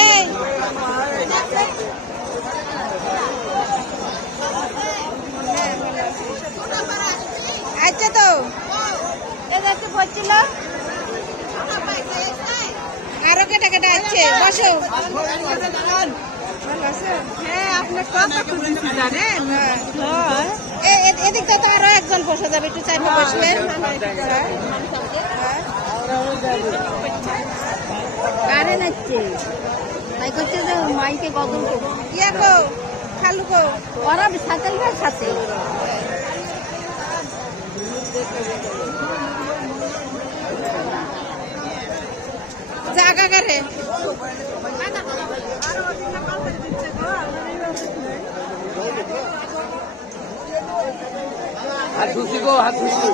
এই আচ্ছা তো এদেরকে বলছিল আরো কেটে কেটে আসছে বসো। হ্যাঁ আপনি কত খুঁজেছি জানেন। এদিকটা তো আরো একজন বসে যাবে, একটু চাইপে বসলেন। কারে নাচছে তাই করছে যে মাইকে গদল ইয়ে গো খালু গো ওরা সাথে সাথে জাগা করে হাত ধুসি গো, হাত ধুসি।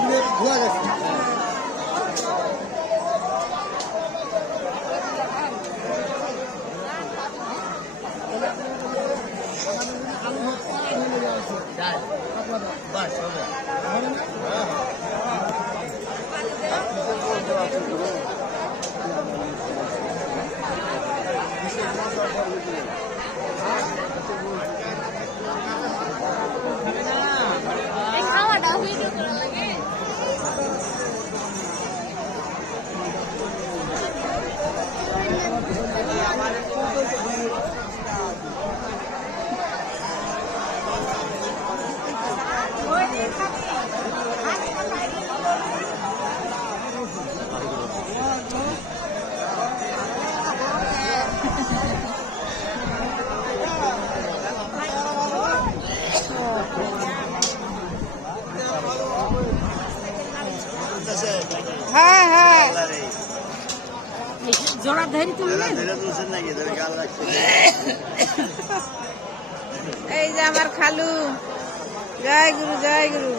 হ্যাঁ হ্যাঁ জোড়া ধরি তুললেন। এই যে আমার খালু, জয় গুরু জয় গুরু।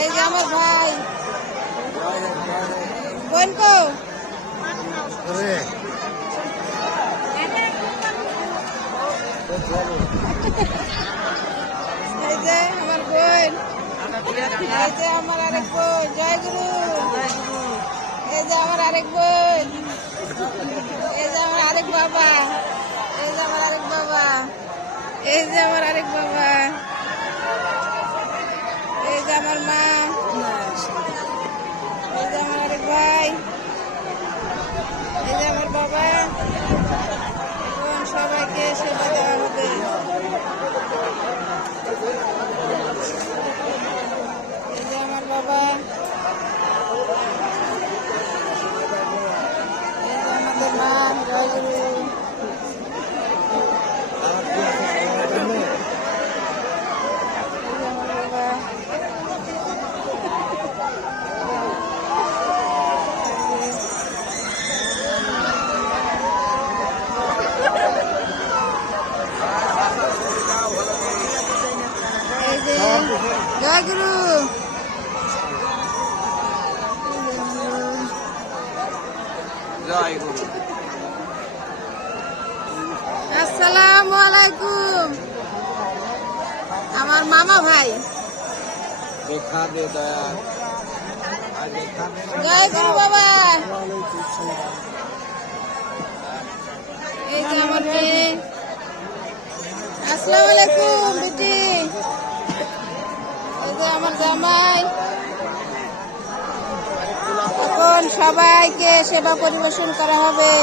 এই যে আমার ভাই বোন কো এই যে আমার বোন, এই যে আমার আরেক বোন, জয় গুরু। এই যে আমার আরেক বোন, এই যে আমার আরেক বাবা, এই যে আমার আরেক বাবা, এই যে আমার আরেক বাবা, এই যে আমার মা, এই যে আমার আরেক ভাই, এই যে আমার বাবা। সবাইকে সেবা দেওয়া হবে। এই যে আমার বাবা, এই যে আমাদের মা, জয় গুরু। জয় গুরু। জয় গুরু। আসসালামু আলাইকুম। আমার মামা ভাই, দেখা দে দয়া। জয় গুরু বাবা। এই যে আমার মেয়ে, আসসালামু আলাইকুম বেটি। এই যে আমার জামাই। এখন সবাইকে সেবা পরিবেশন করা হবে।